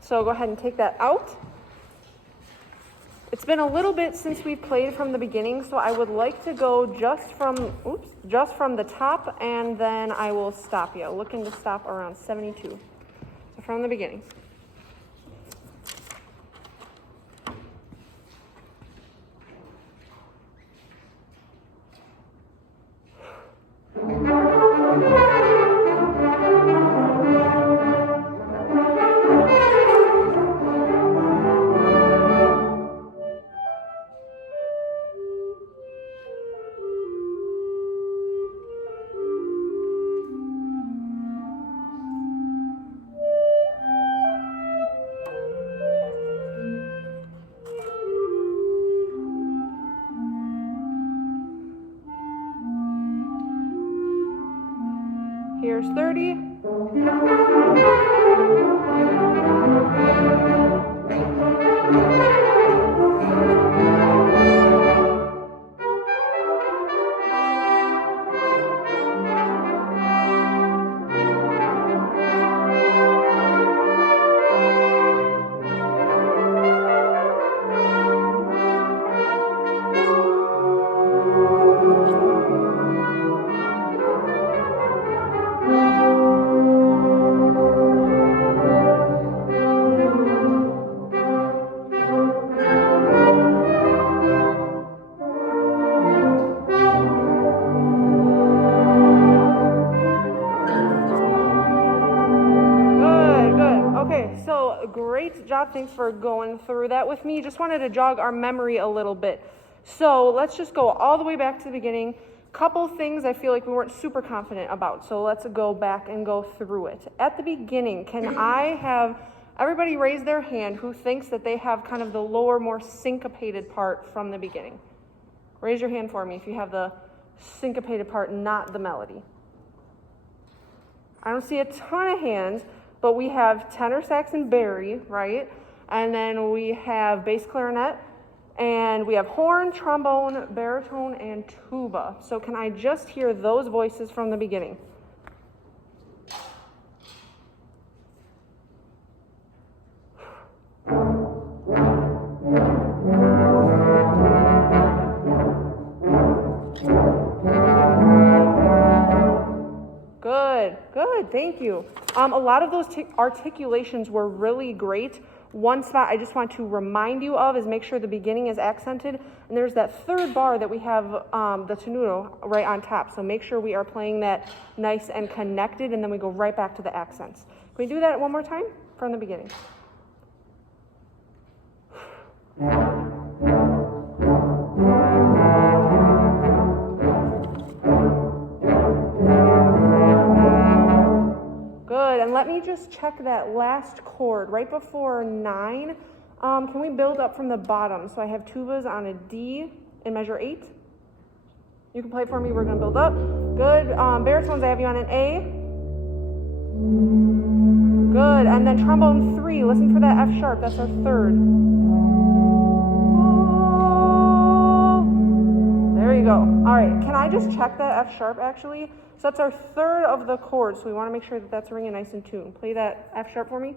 So go ahead and take that out. It's been a little bit since we've played from the beginning, so I would like to go just from the top, and then I will stop you. Looking to stop around 72. So from the beginning. Here's 30. Great job. Thanks for going through that with me. Just wanted to jog our memory a little bit. So let's just go all the way back to the beginning. Couple things I feel like we weren't super confident about. So let's go back and go through it. At the beginning, can I have everybody raise their hand who thinks that they have kind of the lower, more syncopated part from the beginning? Raise your hand for me if you have the syncopated part, not the melody. I don't see a ton of hands. But we have tenor sax and bari, right? And then we have bass clarinet, and we have horn, trombone, baritone, and tuba. So can I just hear those voices from the beginning? Good, thank you. A lot of those articulations were really great. One spot I just want to remind you of is make sure the beginning is accented. And there's that third bar that we have the tenuto right on top. So make sure we are playing that nice and connected, and then we go right back to the accents. Can we do that one more time from the beginning? And let me just check that last chord right before 9. Can we build up from the bottom? So I have tubas on a D in measure 8. You can play for me. We're going to build up. Good. Baritones, I have you on an A. Good. And then trombone 3. Listen for that F sharp. That's our third. There you go. All right. Can I just check that F sharp actually? So that's our third of the chord, so we want to make sure that that's ringing nice in tune. Play that F sharp for me.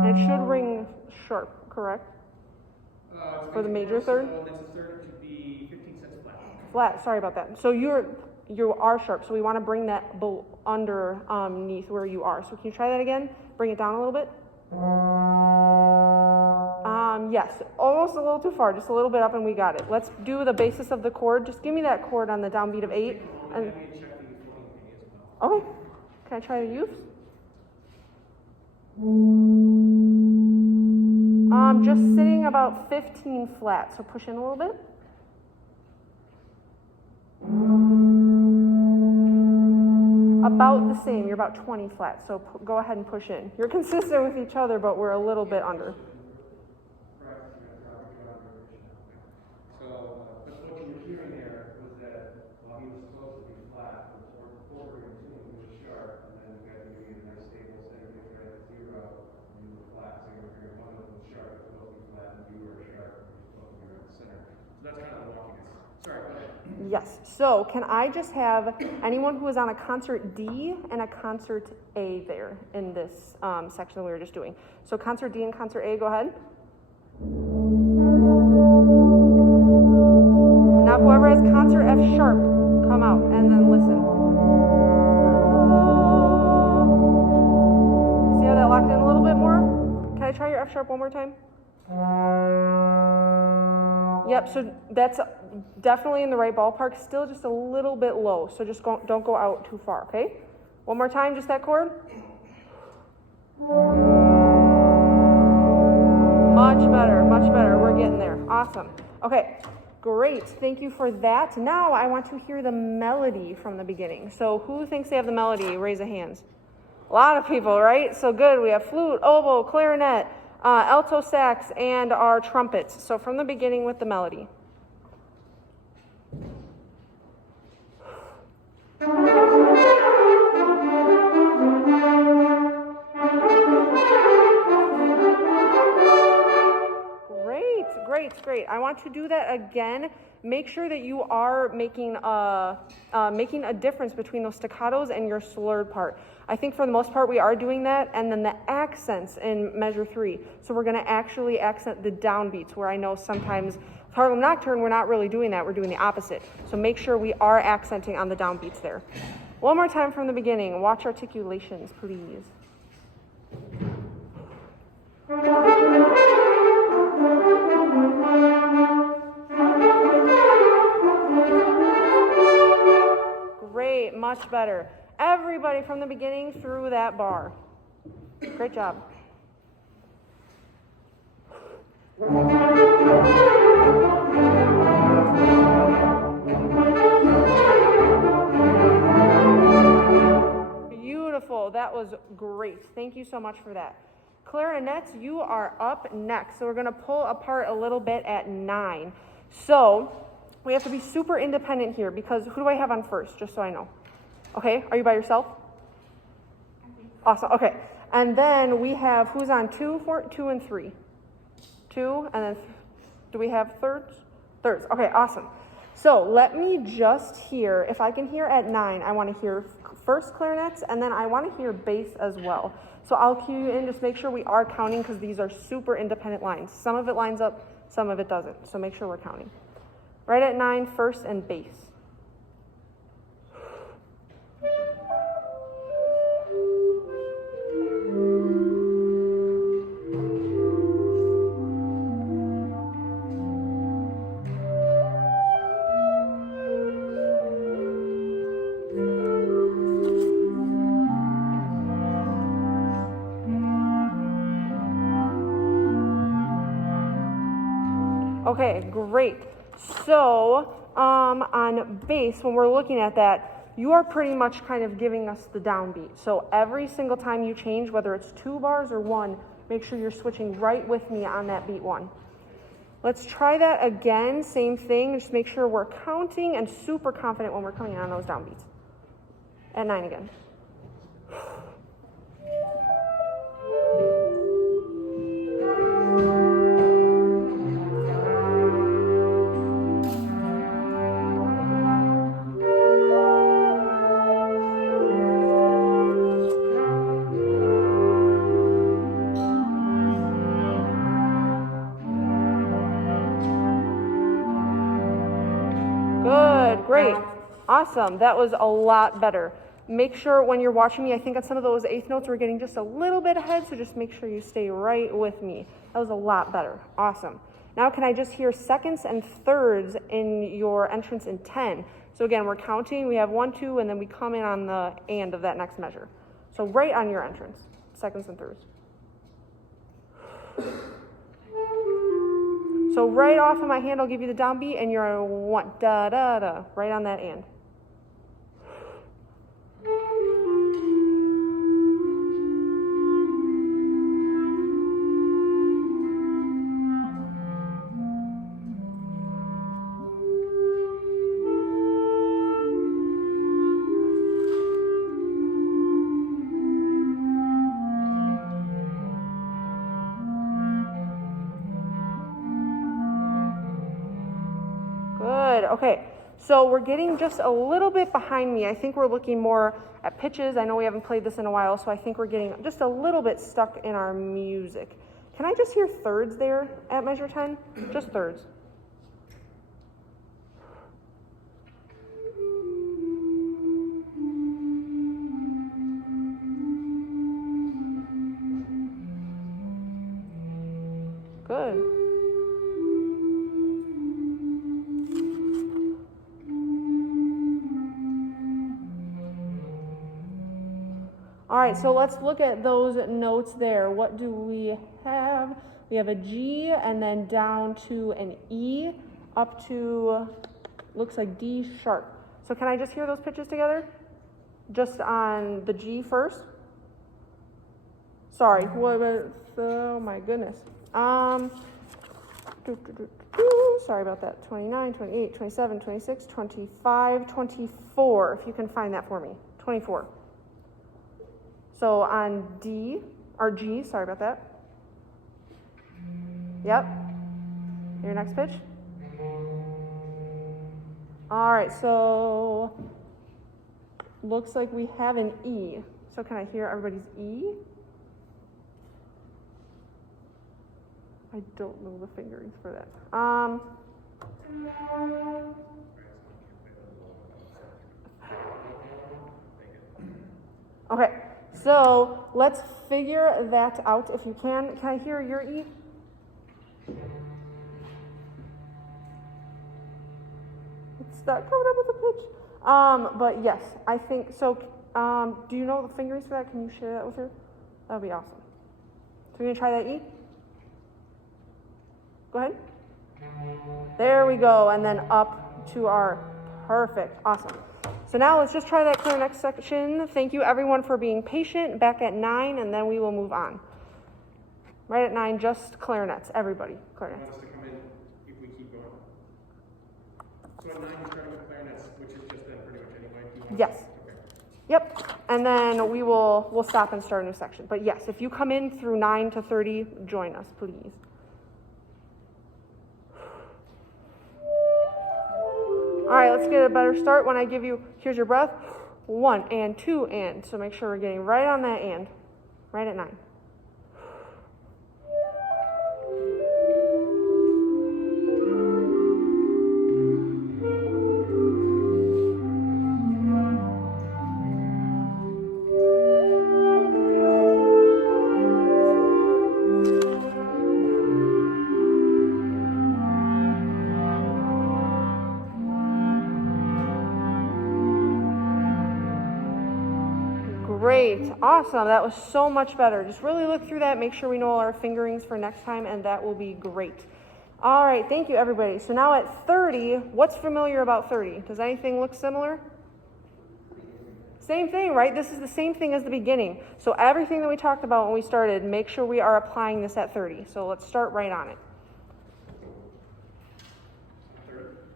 And it should ring sharp, correct? For the major third? So it's a third to be 15 cents flat. Flat, sorry about that. So you are sharp, so we want to bring that underneath where you are. So can you try that again? Bring it down a little bit. Yes, almost a little too far, just a little bit up and we got it. Let's do the basis of the chord. Just give me that chord on the downbeat of 8. And okay, can I try the youths? Just sitting about 15 flat, so push in a little bit. About the same, you're about 20 flat, so go ahead and push in. You're consistent with each other, but we're a little bit under. Yes. So can I just have anyone who is on a concert D and a concert A there in this section that we were just doing? So concert D and concert A, go ahead. Now whoever has concert F sharp, come out and then listen. See how that locked in a little bit more? Can I try your F sharp one more time? Yep, so that's definitely in the right ballpark, still just a little bit low, so just don't go out too far, okay? One more time, just that chord. Much better, we're getting there, awesome. Okay, great, thank you for that. Now I want to hear the melody from the beginning. So who thinks they have the melody? Raise a hands. A lot of people, right? So good, we have flute, oboe, clarinet, alto sax, and our trumpets. So from the beginning with the melody. Great. I want to do that again. Make sure that you are making a difference between those staccatos and your slurred part. I think for the most part we are doing that, and then the accents in measure 3. So we're going to actually accent the downbeats, where I know sometimes Harlem Nocturne we're not really doing that, we're doing the opposite. So make sure we are accenting on the downbeats there. One more time from the beginning. Watch articulations, please. Great, much better. Everybody from the beginning through that bar. Great job. Beautiful, that was great. Thank you so much for that. Clarinets, you are up next. So we're going to pull apart a little bit at 9. So we have to be super independent here, because who do I have on first, just so I know? Okay, are you by yourself? Awesome, okay. And then we have, who's on 2 and 3? 2, and then do we have thirds? Thirds, okay, awesome. So let me just hear, if I can hear at 9, I want to hear first clarinets, and then I want to hear bass as well. So I'll cue you in, just make sure we are counting, because these are super independent lines. Some of it lines up, some of it doesn't, so make sure we're counting. Right at 9, first and bass. Okay, great. So on bass, when we're looking at that, you are pretty much kind of giving us the downbeat. So every single time you change, whether it's 2 bars or 1, make sure you're switching right with me on that beat 1. Let's try that again, same thing, just make sure we're counting and super confident when we're coming on those downbeats. At 9 again. Good, great, awesome. That was a lot better. Make sure when you're watching me, I think on some of those 8th notes we're getting just a little bit ahead, so just make sure you stay right with me. That was a lot better, awesome. Now can I just hear seconds and thirds in your entrance in 10? So again, we're counting, we have 1, 2, and then we come in on the and of that next measure. So right on your entrance, seconds and thirds. So right off of my hand, I'll give you the downbeat, and you're 1, da, da, da, right on that and. Okay, So we're getting just a little bit behind me. I think we're looking more at pitches. I know we haven't played this in a while, so I think we're getting just a little bit stuck in our music. Can I just hear thirds there at measure 10? Just thirds. Good. All right, so let's look at those notes there. What do we have? We have a G and then down to an E up to, looks like D sharp. So can I just hear those pitches together? Just on the G first? Sorry, oh my goodness. Sorry about that. 29, 28, 27, 26, 25, 24, if you can find that for me. 24. So on D, or G, sorry about that. Yep. Your next pitch. All right, so looks like we have an E. So can I hear everybody's E? I don't know the fingerings for that. Okay, so let's figure that out if you can. Can I hear your E? It's not coming up with a pitch. But yes, I think so. Do you know the fingerings for that? Can you share that with her? That would be awesome. So we're gonna try that E. Go ahead. There we go, and then up to our perfect, awesome. So now let's just try that clarinet section. Thank you everyone for being patient. Back at 9, and then we will move on. Right at 9, just clarinets, everybody, clarinets. Want us to come in if we keep going? So at 9, you're starting with clarinets, which is just then pretty much anyway. Do you want Yes. Okay. Yep, and then we'll stop and start a new section. But yes, if you come in through 9 to 30, join us, please. All right, let's get a better start when I give you, here's your breath, 1 and 2 and. So make sure we're getting right on that and, right at 9. Great, awesome, that was so much better. Just really look through that, make sure we know all our fingerings for next time, and that will be great. All right, thank you everybody. So now at 30, what's familiar about 30? Does anything look similar? Same thing, right? This is the same thing as the beginning. So everything that we talked about when we started, make sure we are applying this at 30. So let's start right on it.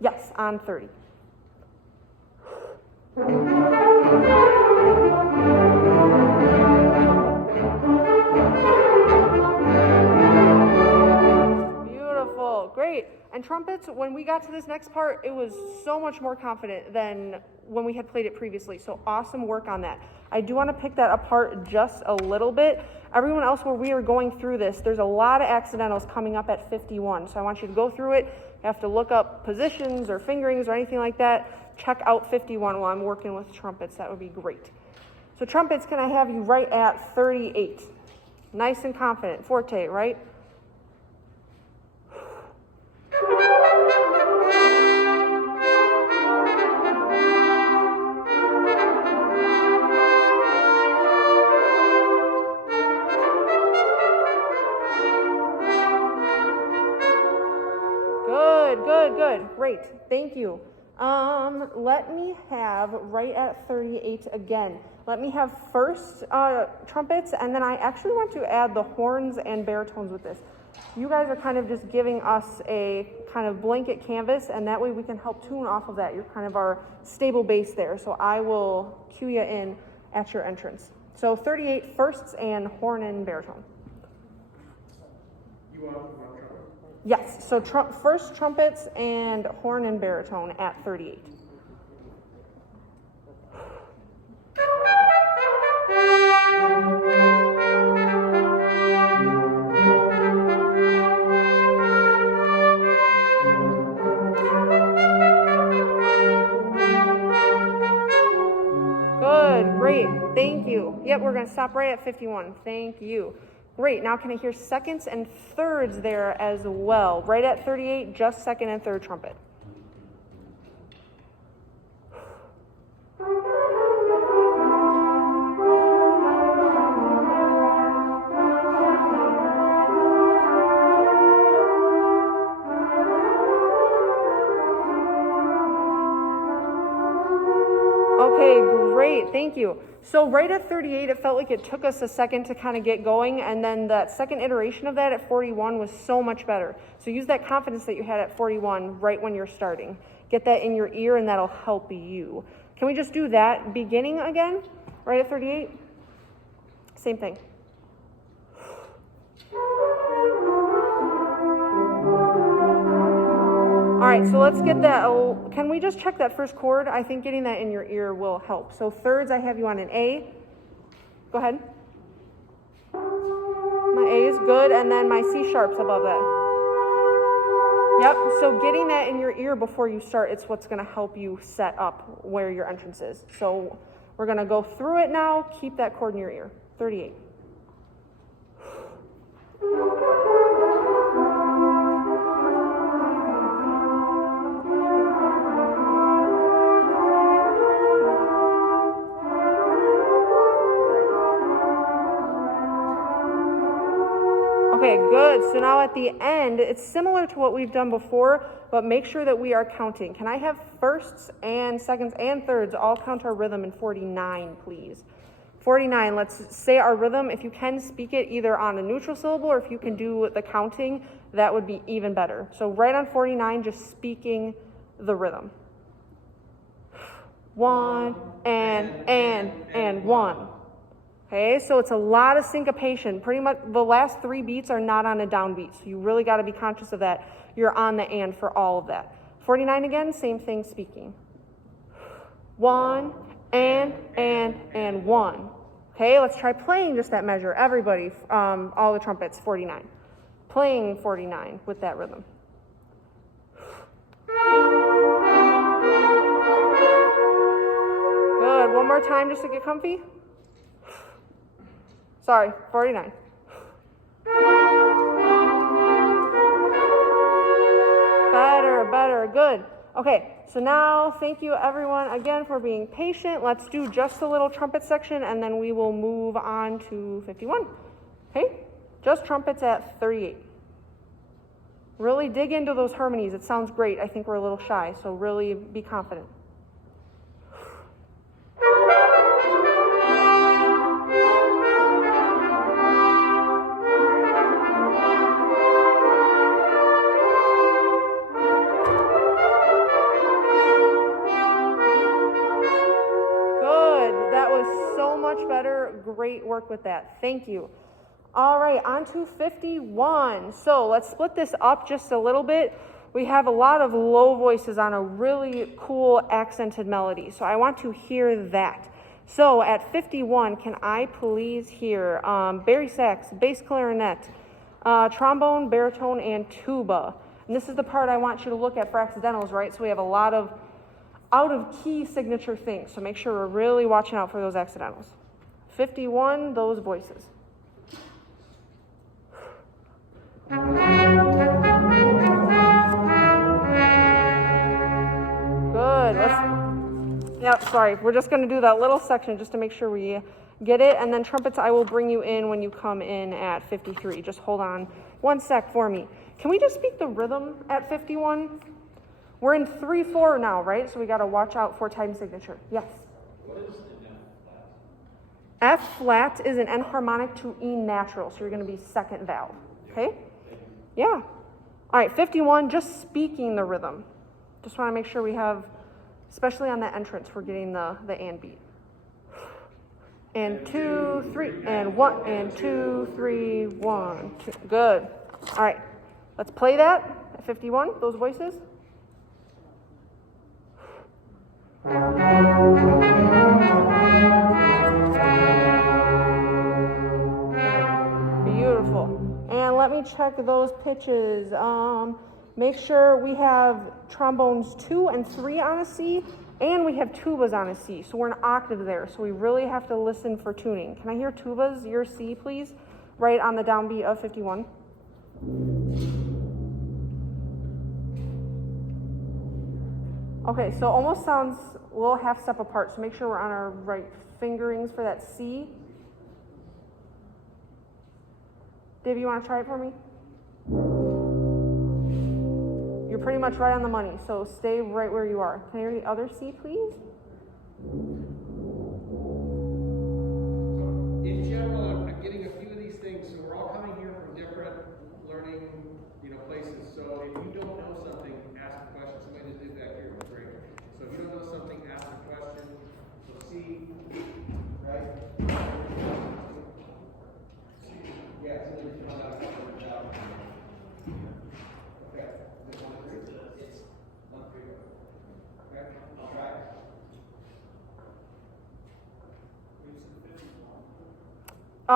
Yes, on 30. Beautiful, great. And trumpets, when we got to this next part, it was so much more confident than when we had played it previously. So awesome work on that. I do want to pick that apart just a little bit. Everyone else, where we are going through this, there's a lot of accidentals coming up at 51. So I want you to go through it. You have to look up positions or fingerings or anything like that. Check out 51 while I'm working with trumpets. That would be great. So trumpets, can I have you right at 38? Nice and confident. Forte, right? Good. Great. Thank you. Let me have right at 38 again. Let me have first trumpets, and then I actually want to add the horns and baritones with this. You guys are kind of just giving us a kind of blanket canvas, and that way we can help tune off of that. You're kind of our stable base there. So I will cue you in at your entrance. So 38 firsts and horn and baritone. You want trumpet? Yes, so first trumpets and horn and baritone at 38. gonna stop right at 51. Thank you. Great, now can I hear seconds and thirds there as well? Right at 38, just second and third trumpet. Okay, great, thank you. So right at 38, it felt like it took us a second to kind of get going, and then that second iteration of that at 41 was so much better. So use that confidence that you had at 41 right when you're starting. Get that in your ear, and that'll help you. Can we just do that beginning again, right at 38? Same thing. All right, so let's get that. Can we just check that first chord? I think getting that in your ear will help. So thirds, I have you on an A. Go ahead. My A is good, and then my C sharp's above that. Yep, so getting that in your ear before you start, it's what's going to help you set up where your entrance is. So we're going to go through it now. Keep that chord in your ear. 38. Okay, good. So now at the end, it's similar to what we've done before, but make sure that we are counting. Can I have firsts and seconds and thirds all count our rhythm in 49, please? 49, let's say our rhythm. If you can speak it either on a neutral syllable or if you can do the counting, that would be even better. So right on 49, just speaking the rhythm. 1 and 1. Okay, so it's a lot of syncopation. Pretty much the last 3 beats are not on a downbeat, so you really got to be conscious of that. You're on the and for all of that. 49 again, same thing speaking. 1 and 1. Okay, let's try playing just that measure. Everybody, all the trumpets, 49. Playing 49 with that rhythm. Good, one more time just to get comfy. Sorry, 49. Better, good. Okay, so now thank you everyone again for being patient. Let's do just a little trumpet section and then we will move on to 51. Okay, just trumpets at 38. Really dig into those harmonies. It sounds great. I think we're a little shy, so really be confident. Better. Great work with that. Thank you. All right, on to 51. So let's split this up just a little bit. We have a lot of low voices on a really cool accented melody. So I want to hear that. So at 51, can I please hear bari sax, bass clarinet, trombone, baritone, and tuba? And this is the part I want you to look at for accidentals, right? So we have a lot of out of key signature things. So make sure we're really watching out for those accidentals. 51, those voices. Good. Sorry. We're just going to do that little section just to make sure we get it. And then trumpets, I will bring you in when you come in at 53. Just hold on one sec for me. Can we just speak the rhythm at 51? We're in 3/4 now, right? So we got to watch out for time signature. Yes? What is an F flat is an enharmonic to E natural, so you're going to be second valve. Okay? Yeah. All right, 51, just speaking the rhythm. Just want to make sure we have, especially on that entrance, we're getting the and beat. And 2, 3, and 1, and 2, 3, 1, 2. Good. All right, let's play that at 51, those voices. Beautiful. And let me check those pitches. Make sure we have trombones 2 and 3 on a C And we have tubas on a C, so we're an octave there. So we really have to listen for tuning. Can I hear tubas, your C, please? Right on the downbeat of 51. Okay, so almost sounds a little half step apart, so make sure we're on our right fingerings for that C. Dave, you want to try it for me? You're pretty much right on the money, so stay right where you are. Can I hear the other C, please? In general, I'm getting a few of these things, so we're all coming here from different learning, places. So if you don't know something, ask a question. Somebody just did that here. It was great. So if you don't know something, ask a question. So C, right? Yeah, so you know how to figure it out. Okay. Is it 1 3? It's 1 3. Okay, I'll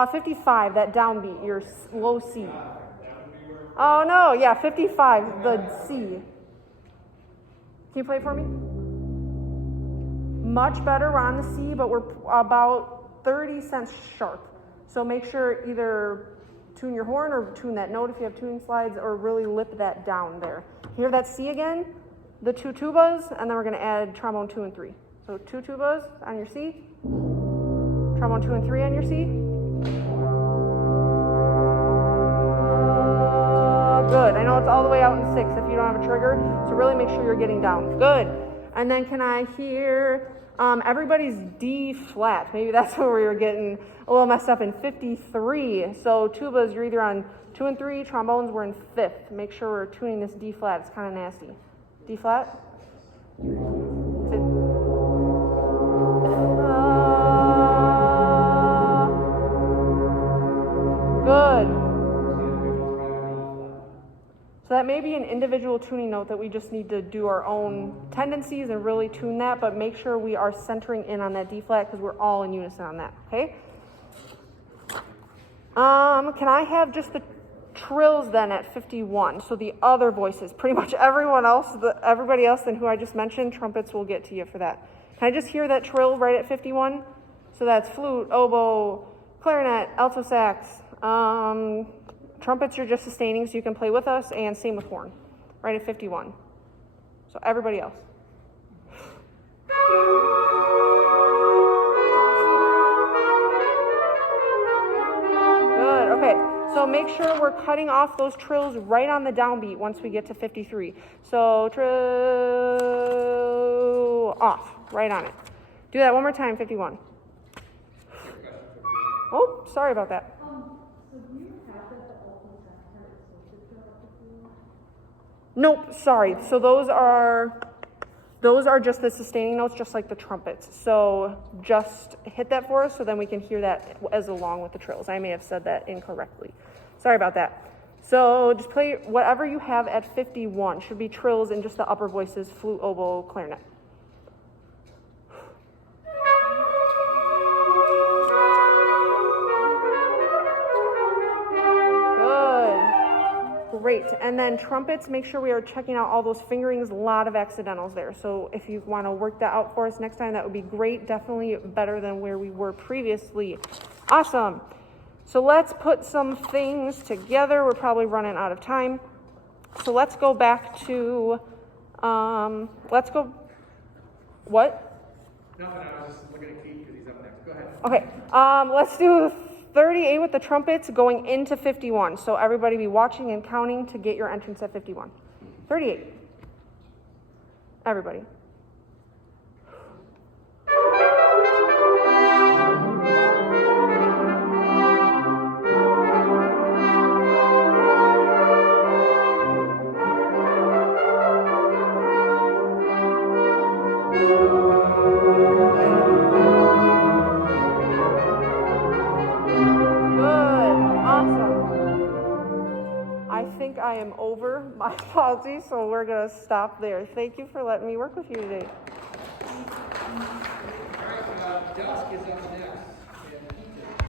try. 55, that downbeat, your low C. Oh no, yeah, 55, the C. Can you play it for me? Much better, we're on the C, but we're about 30 cents sharp. So make sure either tune your horn or tune that note if you have tuning slides, or really lip that down there. Hear that C again? The 2 tubas, and then we're gonna add trombone 2 and 3. So 2 tubas on your C, trombone 2 and 3 on your C. Good. I know it's all the way out in 6 if you don't have a trigger, so really make sure you're getting down. Good. And then can I hear everybody's D flat? Maybe that's where we were getting a little messed up in 53. So tubas, you're either on 2 and 3. Trombones, we're in 5th. Make sure we're tuning this D flat. It's kind of nasty. D flat. Good. So that may be an individual tuning note that we just need to do our own tendencies and really tune that, but make sure we are centering in on that D flat because we're all in unison on that, okay? Can I have just the trills then at 51? So the other voices, pretty much everybody else than who I just mentioned, trumpets will get to you for that. Can I just hear that trill right at 51? So that's flute, oboe, clarinet, alto sax, trumpets you're just sustaining so you can play with us, and same with horn, right at 51. So everybody else. Good, okay. So make sure we're cutting off those trills right on the downbeat once we get to 53. So trill off, right on it. Do that one more time, 51. Oh, sorry about that. Nope, sorry. So those are just the sustaining notes, just like the trumpets. So just hit that for us so then we can hear that as along with the trills. I may have said that incorrectly. Sorry about that. So just play whatever you have at 51. Should be trills in just the upper voices, flute, oboe, clarinet. Great. And then trumpets, make sure we are checking out all those fingerings, a lot of accidentals there. So if you want to work that out for us next time, that would be great. Definitely better than where we were previously. Awesome. So let's put some things together. We're probably running out of time. So let's go back to, what? Nothing, I was just looking at Keith because he's up next. Go ahead. Okay, let's do 38 with the trumpets going into 51. So everybody be watching and counting to get your entrance at 51. 38. Everybody. I am over my apologies, so we're going to stop there. Thank you for letting me work with you today. All right, dusk is up next.